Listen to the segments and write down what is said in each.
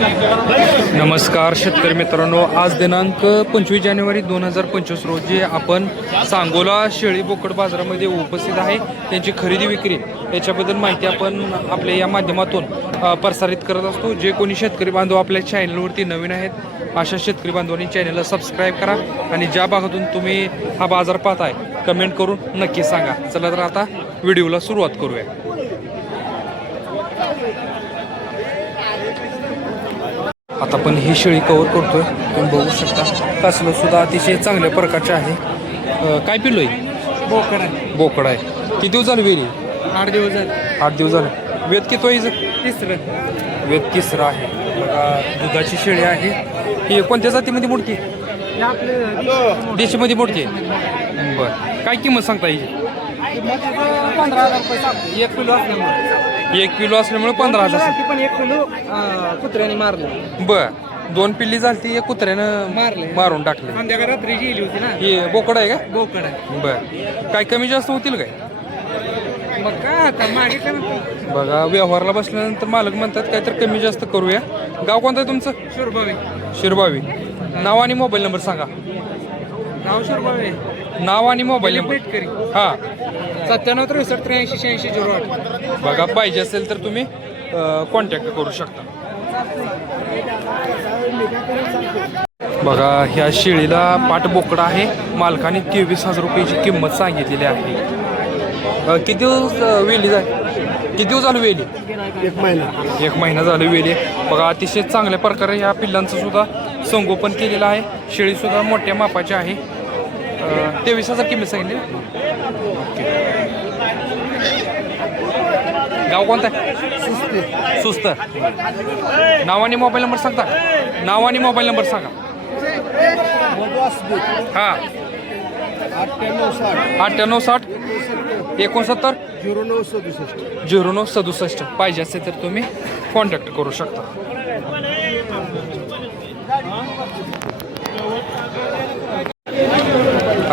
नमस्कार शेतकरी मित्रांनो आज दिनांक पंचवीस जानेवारी दोन हजार पंचवीस रोजी आपण सांगोला शेळी बोकड बाजारामध्ये उपस्थित आहे. त्यांची खरेदी विक्री याच्याबद्दल माहिती आपण आपल्या या माध्यमातून प्रसारित करत असतो. जे कोणी शेतकरी बांधव आपल्या चॅनलवरती नवीन आहेत अशा शेतकरी बांधवांनी चॅनलला सबस्क्राईब करा आणि ज्या भागातून तुम्ही हा बाजार पाहताय कमेंट करून नक्की सांगा. चला तर आता व्हिडिओला सुरुवात करूया. आता आपण ही शेळी कव्हर करतोय. तुम्ही बघू शकता. कासलं सुद्धा अतिशय चांगल्या प्रकारचे आहे. काय पिल्लो आहे बोकड आहे. बोकड आहे. किती दिवस झाले वेली आठ दिवस झाले. आठ दिवस झाले. वेद किती आहे तिसरं. वेद तिसरा आहे. बघा दुधाची शेळी आहे. ही कोणत्या जातीमध्ये मोडती देशीमध्ये मोडती बरं. काय किंमत सांगता येईल एक किलो असल्यामुळे. एक किलो असल्यामुळे पंधरा हजार. पण एक किलो अं, कुत्र्याने मारलं. बर. दोन पिल्ली झाली एक कुत्र्यानं मारले. मारून टाकले. संध्याकाळ रात्री गेली होती ना. ही बोकड आहे का? बोकड आहे. बर. काय कमी जास्त होतील काय? मग काय आता बघा व्यवहारला बसल्यानंतर मालक म्हणतात काहीतरी कमी जास्त करूया. गाव कोणतं आहे तुमचं? शुरभावे शिरबावी. नाव आणि मोबाईल नंबर सांगा. गाव शुरभावे नाव आणि मोबाईल नंबर. पेटकरी हा. सत्त्याण्णव त्रेसष्ट त्र्याऐंशी शहाऐंशी झिरो आठ. बघा पाहिजे असेल तर तुम्ही कॉन्टॅक्ट करू शकता. बघा ह्या शेळीला पाठ बोकडा आहे. मालकाने तेवीस हजार रुपयाची किंमत सांगितलेली आहे. अ, किती दिवस अ, वेली जाय किती दिवस झालं वेली? एक महिना. एक महिना झाला वेली. बघा अतिशय चांगल्या प्रकारे ह्या पिल्लांचं सुद्धा संगोपन केलेलं आहे. शेळी सुद्धा मोठ्या मापाची आहे. तेवीस हजार किंमत सांगितली? ओके. गाव कोणतं? आहे सुस्त. नाव आणि मोबाईल नंबर सांगता? नाव आणि मोबाईल नंबर सांगा. हा. अठ्ठ्याण्णव साठ. एकोणसत्तर? झिरो नऊ सदुसष्ट. झिरो नऊ सदुसष्ट पाहिजे असेल तर तुम्ही कॉन्टॅक्ट करू शकता.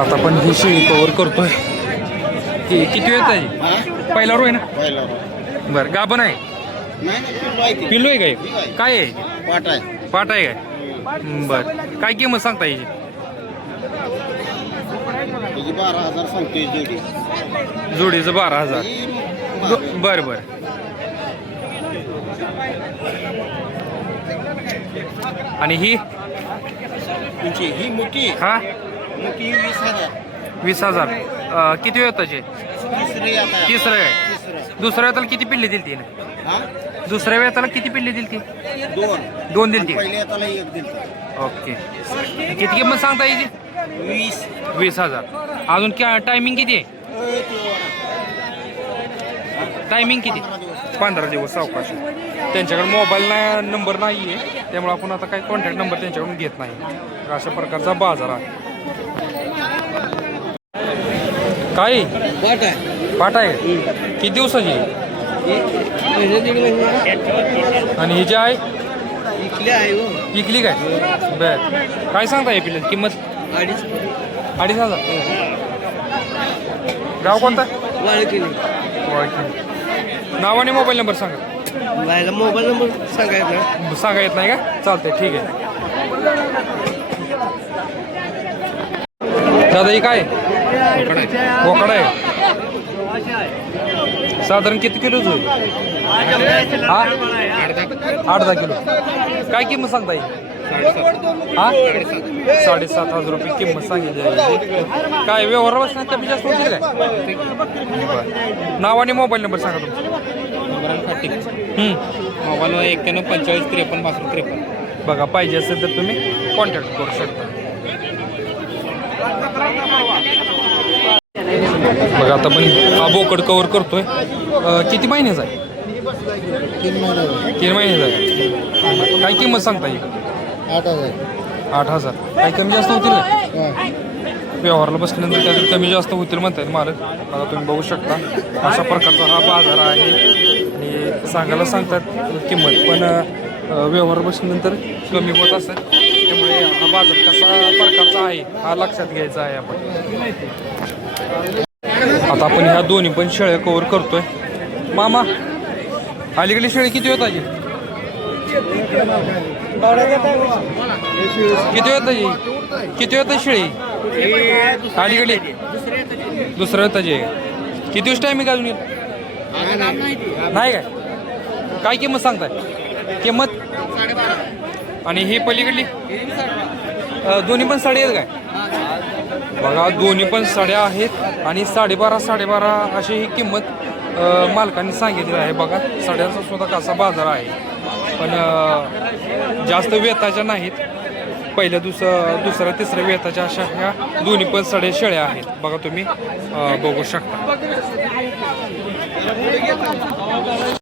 आता पण ही शेळी कवर करतोय. किती वेळ आहे? पहिला रो आहे ना? बरं गाभण आहे? पिल्लो आहे काय? काय आहे? पाट आहे. काय? बरं. काय किंमत सांगता याची? त्याची बारा हजार सांगतोय जोडी. जोडीचं बारा हजार. दो- बरं. बरं आणि ही? तुमची ही मोठी. हा? मोठी वीस हजार. वीस हजार. अं, किती वेळ त्याचे तिसरी आता. तिसरं आहे. तिसरं दुसऱ्या वेळेला किती पिल्ले दिली तिने हा? दुसऱ्या वेळेला किती पिल्ले दिली ती दोन दोन दिली ती एक दिल ओके. किती किंमत सांगता याची वीस. वीस हजार. अजून क्या टायमिंग किती आहे? टायमिंग किती? पंधरा दिवस. सावकाश त्यांच्याकडे मोबाईल ना नंबर नाही आहे त्यामुळे आपण आता काही कॉन्टॅक्ट नंबर त्यांच्याकडून घेत नाही. अशा प्रकारचा बाजार आहे. काय पाट आहे. पाठ आहे? किती दिवसाची? आहे? आणि ही जी आहे? इकले आहे हो. विकली काय? बर. काय सांगता या पिल्ला किंमत? अडीच. अडीच हजार? गाव कोणता? वाळ केली ओळखी. नाव आणि मोबाईल नंबर सांगा. मोबाईल नंबर सांगायचा. सांगा येत नाही का? चालतंय ठीक आहे. दादा ही काय? बोकडा आहे. साधारण किती किलो होईल हा? आठ दहा किलो. काय किंमत सांगता येईल हा? साडेसात हजार रुपये किंमत सांगितली. काय व्यवहार बसण्यात कमी जास्त होतील काय. नाव आणि मोबाईल नंबर सांगा तुमचा. मोबाईल एक्क्याण्णव पंचेचाळीस त्रेपन्नपासून त्रेपन्न. बघा पाहिजे असेल तर तुम्ही कॉन्टॅक्ट करू शकता. बघा आता पण हा बोकड कवर करतोय. किती महिन्याचा आहे? तीन महिने महिन्याचा आहे काय किंमत सांगता येईल? आठ हजार. आठ हजार काही कमी जास्त होतील ना व्यवहारला बसल्यानंतर त्यात कमी जास्त होतील म्हणतायत मालक. आता तुम्ही बघू शकता अशा प्रकारचा हा बाजार आहे. आणि सांगायला सांगतात किंमत. पण व्यवहार बसल्यानंतर कमी होत असेल. त्यामुळे हा बाजार कसा प्रकारचा आहे हा लक्षात घ्यायचा आहे आपण. आता आपण ह्या दोन्ही पण शेळ्या कव्हर करतोय. मामा अलीकडे शेळी किती होत आजी? किती वेळ आजी? किती वेळ शेळी? अलीकडे दुसरं येताची आजी. किती दिवस टायमिंग अजून? येईल नाही काय? काय किंमत सांगताय? किंमत? आणि ही पलीकडली? दोन्ही पण साडी आहेत काय? बघा दोन्ही पण साड्या आहेत आणि साडेबारा साडेबारा अशी ही किंमत मालकाने मालकांनी सांगितली आहे. बघा साड्यांचा सुद्धा कसा बाजार आहे. पण जास्त वेताच्या नाहीत. पहिल्या दुस दुसऱ्या तिसऱ्या वेताच्या अशा ह्या दोन्ही पण साड्या शेळ्या आहेत. बघा तुम्ही बघू शकता.